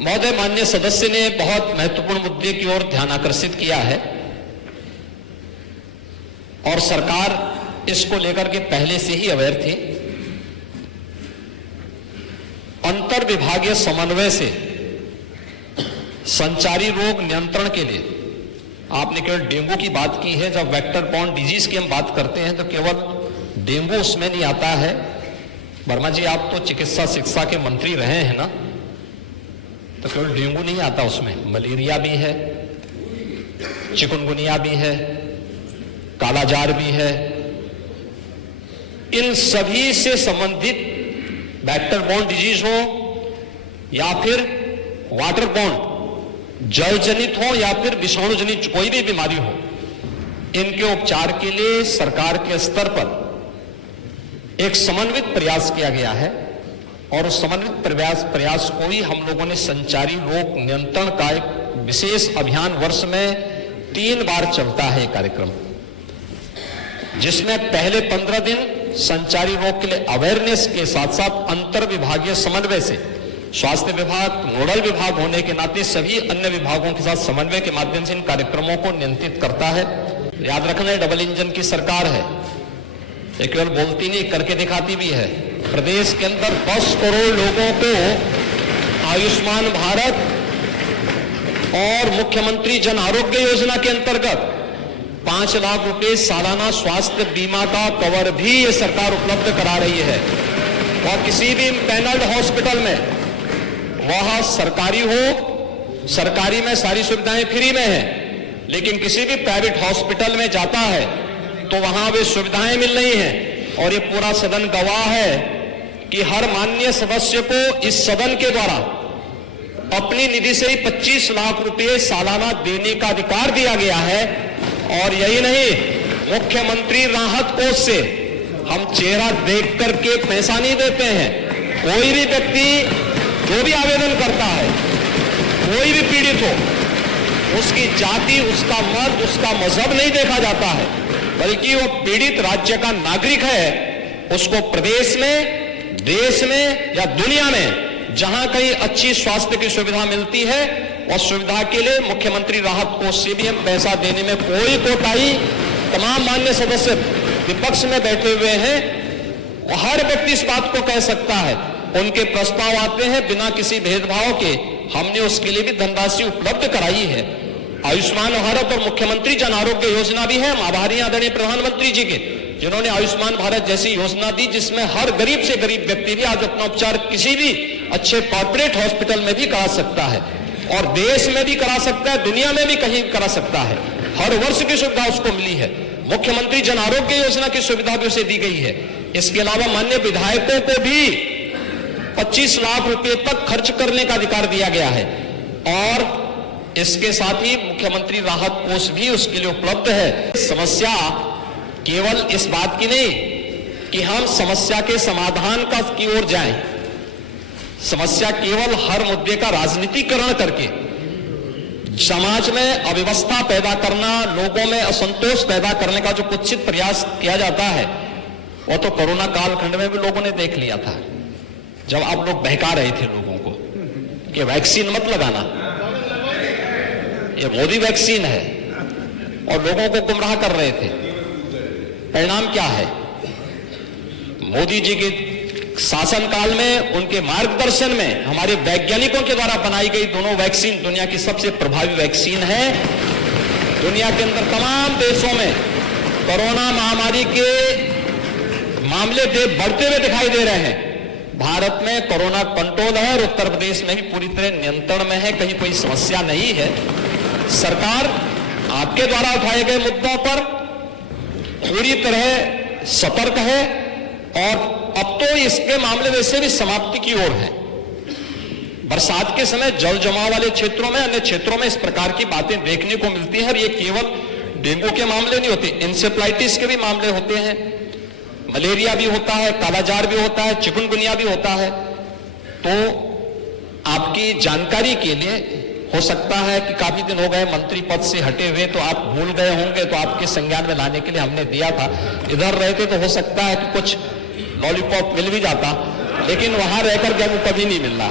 महोदय, माननीय सदस्य ने बहुत महत्वपूर्ण मुद्दे की ओर ध्यान आकर्षित किया है और सरकार इसको लेकर के पहले से ही अवेयर थी। अंतर विभागीय समन्वय से संचारी रोग नियंत्रण के लिए आपने केवल डेंगू की बात की है। जब वेक्टर बॉर्न डिजीज की हम बात करते हैं तो केवल डेंगू उसमें नहीं आता है। वर्मा जी, आप तो चिकित्सा शिक्षा के मंत्री रहे हैं ना, तो केवल डेंगू नहीं आता उसमें, मलेरिया भी है, चिकुनगुनिया भी है, कालाजार भी है। इन सभी से संबंधित वेक्टर बॉर्न डिजीज हो या फिर वाटर बॉर्न जल जनित हो या फिर विषाणु जनित कोई भी बीमारी हो, इनके उपचार के लिए सरकार के स्तर पर एक समन्वित प्रयास किया गया है और उस समन्वित प्रयास को ही हम लोगों ने संचारी रोग नियंत्रण का एक विशेष अभियान वर्ष में 3 बार चलता है कार्यक्रम, जिसमें पहले 15 दिन संचारी रोग के लिए अवेयरनेस के साथ साथ अंतर विभागीय समन्वय से स्वास्थ्य विभाग नोडल विभाग होने के नाते सभी अन्य विभागों के साथ समन्वय के माध्यम से इन कार्यक्रमों को नियंत्रित करता है। याद रखना, डबल इंजन की सरकार है, ये केवल बोलती नहीं करके दिखाती भी है। प्रदेश के अंदर 10 करोड़ लोगों को आयुष्मान भारत और मुख्यमंत्री जन आरोग्य योजना के अंतर्गत 5 लाख रुपए सालाना स्वास्थ्य बीमा का कवर भी ये सरकार उपलब्ध करा रही है। और किसी भी पैनल्ड हॉस्पिटल में, वह सरकारी हो, सरकारी में सारी सुविधाएं फ्री में है, लेकिन किसी भी प्राइवेट हॉस्पिटल में जाता है तो वहां वे सुविधाएं मिल रही हैं। और ये पूरा सदन गवाह है कि हर माननीय सदस्य को इस सदन के द्वारा अपनी निधि से ही 25 लाख रुपए सालाना देने का अधिकार दिया गया है। और यही नहीं, मुख्यमंत्री राहत कोष से हम चेहरा देख करके पैसा नहीं देते हैं। कोई भी व्यक्ति जो भी आवेदन करता है, कोई भी पीड़ित हो, उसकी जाति, उसका मत, उसका मजहब नहीं देखा जाता है, बल्कि वो पीड़ित राज्य का नागरिक है। उसको प्रदेश में, देश में या दुनिया में जहां कहीं अच्छी स्वास्थ्य की सुविधा मिलती है, उस सुविधा के लिए मुख्यमंत्री राहत कोष से भी हम पैसा देने में कोई कोताही, तमाम मान्य सदस्य विपक्ष में बैठे हुए हैं, हर व्यक्ति इस बात को कह सकता है। उनके प्रस्ताव आते हैं बिना किसी भेदभाव के, हमने उसके लिए भी धनराशि उपलब्ध कराई है। आयुष्मान भारत और मुख्यमंत्री जन आरोग्य योजना भी है। हम आभारी हैं आदरणीय प्रधानमंत्री जी के, जिन्होंने आयुष्मान भारत जैसी योजना दी, जिसमें हर गरीब से गरीब व्यक्ति भी आज अपना उपचार किसी भी अच्छे कॉर्पोरेट हॉस्पिटल में भी करा सकता है और देश में भी करा सकता है, दुनिया में भी कहीं करा सकता है। हर वर्ष की सुविधा उसको मिली है। मुख्यमंत्री जन आरोग्य योजना की सुविधा भी उसे दी गई है। इसके अलावा माननीय विधायकों को भी 25 लाख रुपए तक खर्च करने का अधिकार दिया गया है और इसके साथ ही मुख्यमंत्री राहत कोष भी उसके लिए उपलब्ध है। समस्या केवल इस बात की नहीं कि हम समस्या के समाधान का की ओर जाएं, समस्या केवल हर मुद्दे का राजनीतिकरण करके समाज में अव्यवस्था पैदा करना, लोगों में असंतोष पैदा करने का जो कुत्सित प्रयास किया जाता है, वो तो कोरोना कालखंड में भी लोगों ने देख लिया था, जब आप लोग बहका रहे थे लोगों को कि वैक्सीन मत लगाना, ये मोदी वैक्सीन है, और लोगों को गुमराह कर रहे थे। परिणाम क्या है? मोदी जी के शासनकाल में, उनके मार्गदर्शन में हमारे वैज्ञानिकों के द्वारा बनाई गई दोनों वैक्सीन दुनिया की सबसे प्रभावी वैक्सीन है। दुनिया के अंदर तमाम देशों में कोरोना महामारी के मामले बढ़ते हुए दिखाई दे रहे हैं। भारत में कोरोना कंट्रोल है और उत्तर प्रदेश में भी पूरी तरह नियंत्रण में है, कहीं कोई समस्या नहीं है। सरकार आपके द्वारा उठाए गए मुद्दों पर पूरी तरह सतर्क है और अब तो इसके मामले वैसे भी समाप्ति की ओर है। बरसात के समय जल जमाव वाले क्षेत्रों में, अन्य क्षेत्रों में इस प्रकार की बातें देखने को मिलती हैं और ये केवल डेंगू के मामले नहीं होते, इंसेफ्लाइटिस के भी मामले होते हैं, मलेरिया भी होता है, कालाजार भी होता है, चिकुनगुनिया भी होता है। तो आपकी जानकारी के लिए, हो सकता है कि काफी दिन हो गए मंत्री पद से हटे हुए, तो आप भूल गए होंगे, तो आपके संज्ञान में लाने के लिए हमने दिया था। इधर रहते तो हो सकता है कि कुछ लॉलीपॉप मिल भी जाता, लेकिन वहां रहकर क्या वो कभी नहीं मिल रहा।